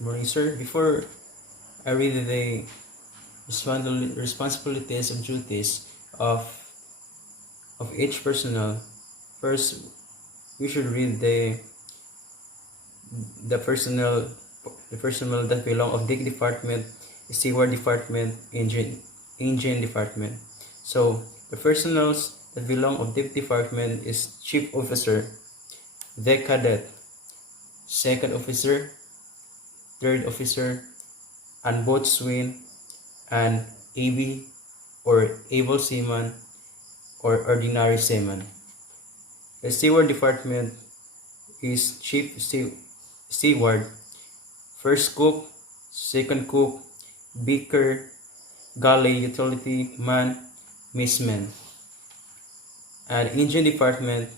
Good morning, sir. Before I read the responsibilities and duties of each personnel, first we should read the personnel that belong of Dick Department, Steward Department, Engine Department. So the personnel that belong of Dick Department is Chief Officer, Deck Cadet, Second Officer, Third Officer, and Boatswain, and AB or able seaman or ordinary seaman. The Steward Department is Chief Steward, First Cook, Second Cook, Beaker, Galley Utility Man, Missman. And Engine Department,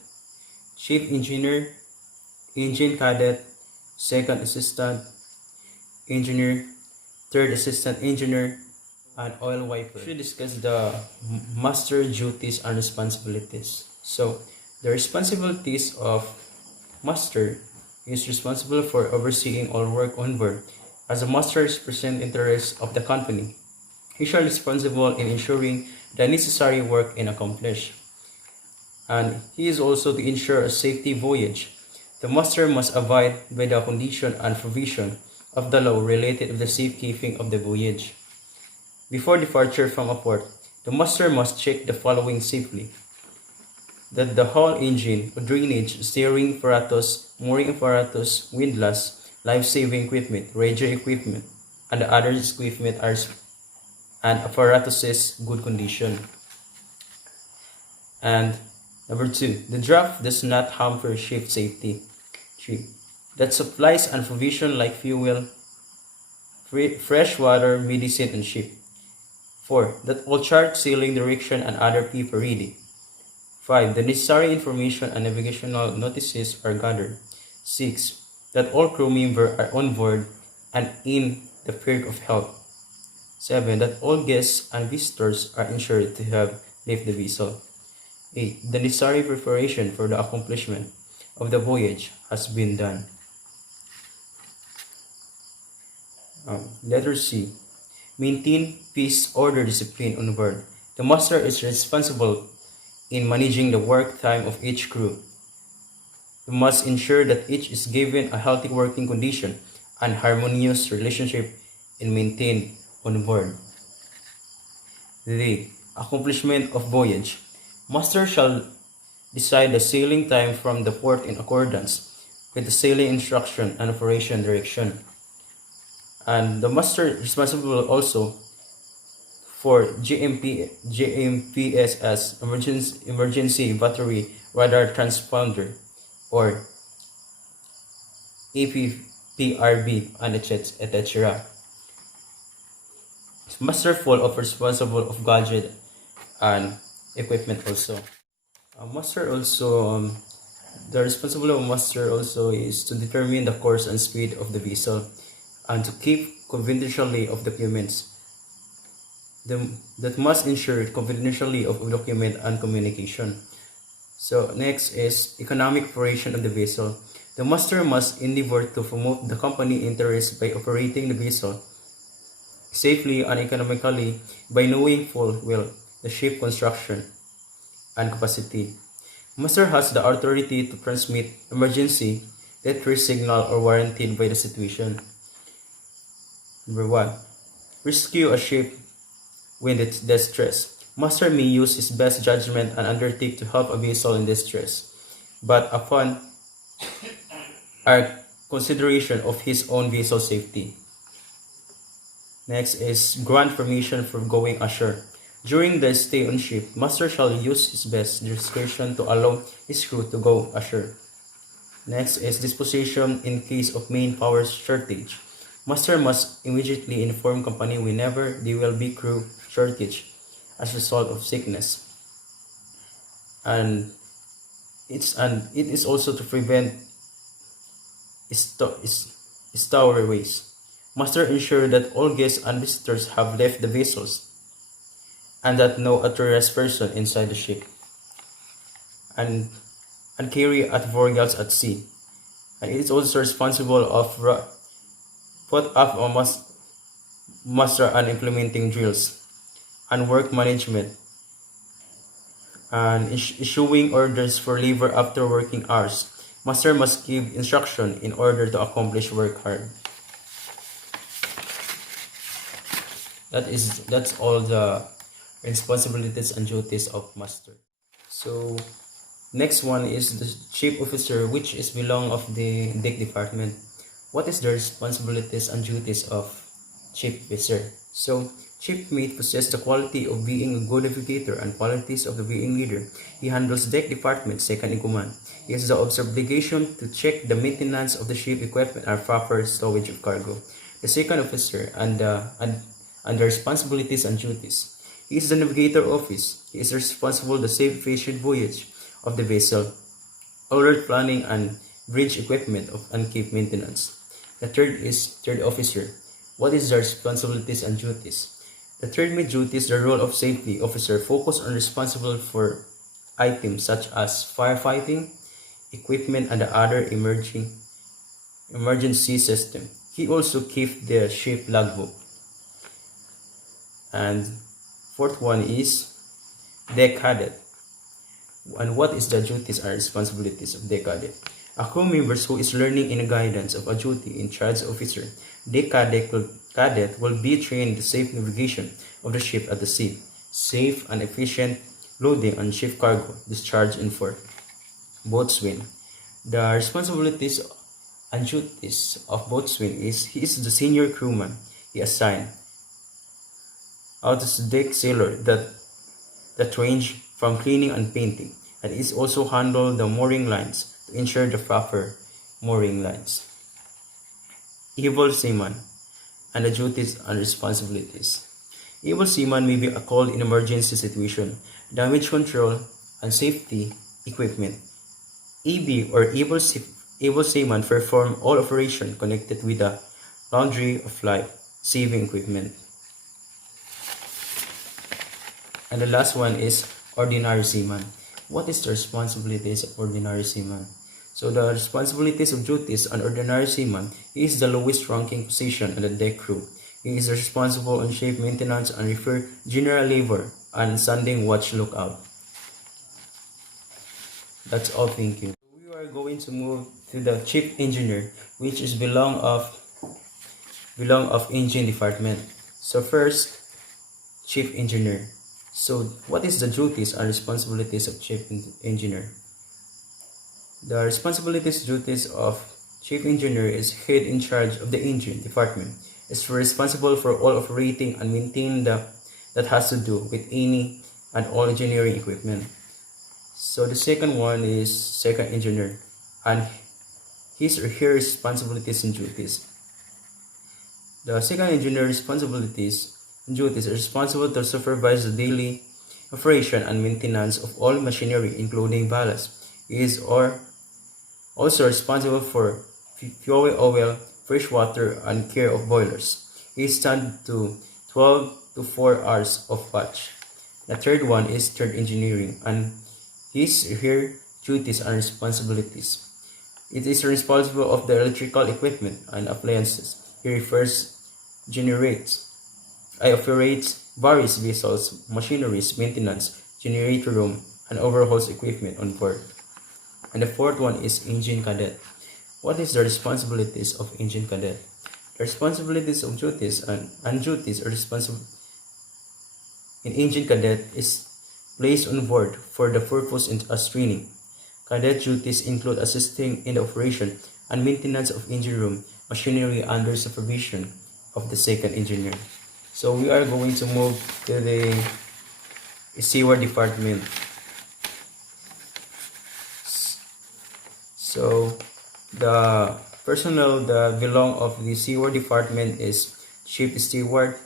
Chief Engineer, Engine Cadet, Second Assistant Engineer, Third Assistant Engineer, and Oil Wiper. We should discuss the master duties and responsibilities. So, the responsibilities of master is responsible for overseeing all work on board. As a master represents interests of the company, he shall be responsible in ensuring the necessary work is accomplished. And he is also to ensure a safety voyage. The master must abide by the condition and provision of the law related to the safekeeping of the voyage. Before departure from a port, the master must check the following safely: that the hull engine, drainage, steering apparatus, mooring apparatus, windlass, life-saving equipment, radio equipment, and the other equipment are and apparatuses good condition. And number 2, the draft does not hamper ship safety. 3, that supplies and provision like fuel, fresh water, medicine, and ship. 4, that all chart, sailing direction, and other paper ready. 5, the necessary information and navigational notices are gathered. 6, that all crew members are on board and in the period of health. 7, that all guests and visitors are ensured to have left the vessel. 8, the necessary preparation for the accomplishment of the voyage has been done. Letter C. Maintain peace, order, discipline on board. The master is responsible in managing the work time of each crew. You must ensure that each is given a healthy working condition and harmonious relationship is maintained on board. The accomplishment of voyage. Master shall decide the sailing time from the port in accordance with the sailing instruction and operation direction. And the master is responsible also for GMPSS, emergency battery radar transponder, or APPRB, and etc. Master full of responsible of gadget and equipment also. The responsibility of master also is to determine the course and speed of the vessel and to keep confidentially of documents. That must ensure confidentiality of document and communication. So next is economic operation of the vessel. The master must endeavor to promote the company interest by operating the vessel safely and economically by knowing full well the ship construction and capacity. Master has the authority to transmit emergency, distress signal, or warranted by the situation. Number 1. Rescue a ship when it's distress. Master may use his best judgment and undertake to help a vessel in distress, but upon our consideration of his own vessel safety. Next is grant permission for going ashore. During the stay on ship, master shall use his best discretion to allow his crew to go ashore. Next is disposition in case of main power shortage. Master must immediately inform company whenever there will be crew shortage as a result of sickness. And it is also to prevent stowaways. Master ensure that all guests and visitors have left the vessels and that no authorized person inside the ship. And carry at voyage at sea. And it is also responsible of put up or master and implementing drills, and work management, and issuing orders for labor after working hours. Master must give instruction in order to accomplish work hard. That's all the responsibilities and duties of master. So next one is the chief officer, which is belong of the deck department. What is the responsibilities and duties of chief officer? So chief mate possesses the quality of being a good navigator and qualities of the being leader. He handles deck department second in command. He has the obligation to check the maintenance of the ship equipment and proper stowage of cargo. The second officer and the responsibilities and duties. He is the navigator office. He is responsible for the safe efficient voyage of the vessel, alert planning and bridge equipment and keep maintenance. The third is third officer. What is the responsibilities and duties? The third mate duties the role of safety officer focus on responsible for items such as firefighting, equipment and the other emergency system. He also keeps the ship logbook. And fourth one is deck cadet. And what is the duties and responsibilities of deck cadet? A crew member who is learning in the guidance of a duty in charge officer. Deck cadet will be trained in the safe navigation of the ship at the sea, safe and efficient loading and ship cargo, discharge and for boatswain. The responsibilities and duties of boatswain is he is the senior crewman. He assigned out as the deck sailor that range from cleaning and painting, and is also handle the mooring lines to ensure the proper mooring lines. Able seaman and the duties and responsibilities. Able seaman may be called in emergency situation, damage control and safety equipment. EB or able seaman perform all operation connected with the laundry of life saving equipment. And the last one is ordinary seaman. What is the responsibilities of ordinary seaman? So the responsibilities of duties on ordinary seaman is the lowest ranking position on the deck crew. He is responsible on ship maintenance and refer general labor and standing watch lookout. That's all, thank you. We are going to move to the chief engineer, which is belong of engine department. So first, chief engineer. So what is the duties and responsibilities of chief engineer? The responsibilities duties of chief engineer is head in charge of the engine department. Is responsible for all operating and maintaining that has to do with any and all engineering equipment. So the second one is second engineer and his or her responsibilities and duties. The second engineer responsibilities and duties are responsible to supervise the daily operation and maintenance of all machinery including ballast. He is also responsible for fuel oil, fresh water and care of boilers. He stands to 12 to 4 hours of watch. The third one is third engineering and his or her duties and responsibilities. It is responsible of the electrical equipment and appliances. He operates various vessels, machineries, maintenance, generator room, and overhauls equipment on board. And the fourth one is engine cadet. What is the responsibilities of engine cadet? The responsibilities of duties and duties are responsible in engine cadet is placed on board for the purpose of training. Cadet duties include assisting in the operation and maintenance of engine room machinery under supervision of the second engineer. So we are going to move to the seaward department. So the personnel that belong of the seaward department is chief steward,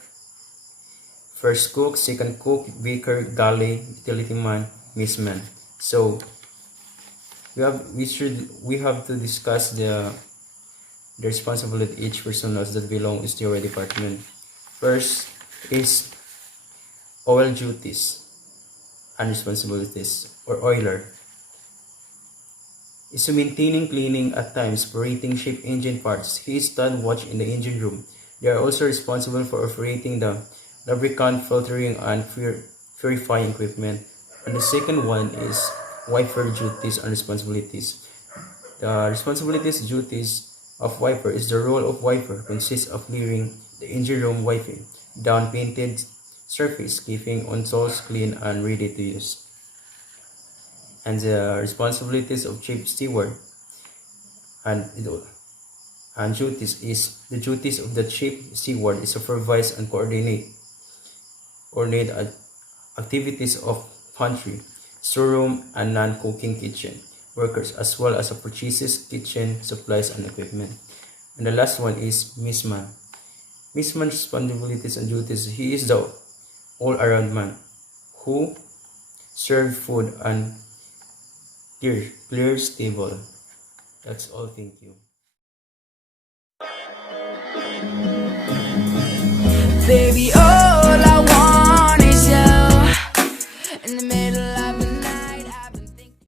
first cook, second cook, baker, galley, utility man, missman. So we have to discuss the responsibility each personnel that belong to steward department. First is oil duties and responsibilities or oiler. is maintaining cleaning at times, operating ship engine parts. He is stand watch in the engine room. They are also responsible for operating the lubricant filtering and purifying equipment. And the second one is wiper duties and responsibilities. The responsibilities duties of wiper is the role of wiper consists of clearing the engine room, wiping down painted surface, keeping on tools clean and ready to use. And the responsibilities of chief steward and duties is the duties of the chief steward is supervise and coordinate activities of pantry, storeroom, and non-cooking kitchen workers, as well as purchases kitchen supplies and equipment. And the last one is Missman. Missman's responsibilities and duties. He is the all-around man who serves food and clears table. That's all. Thank you. Baby, oh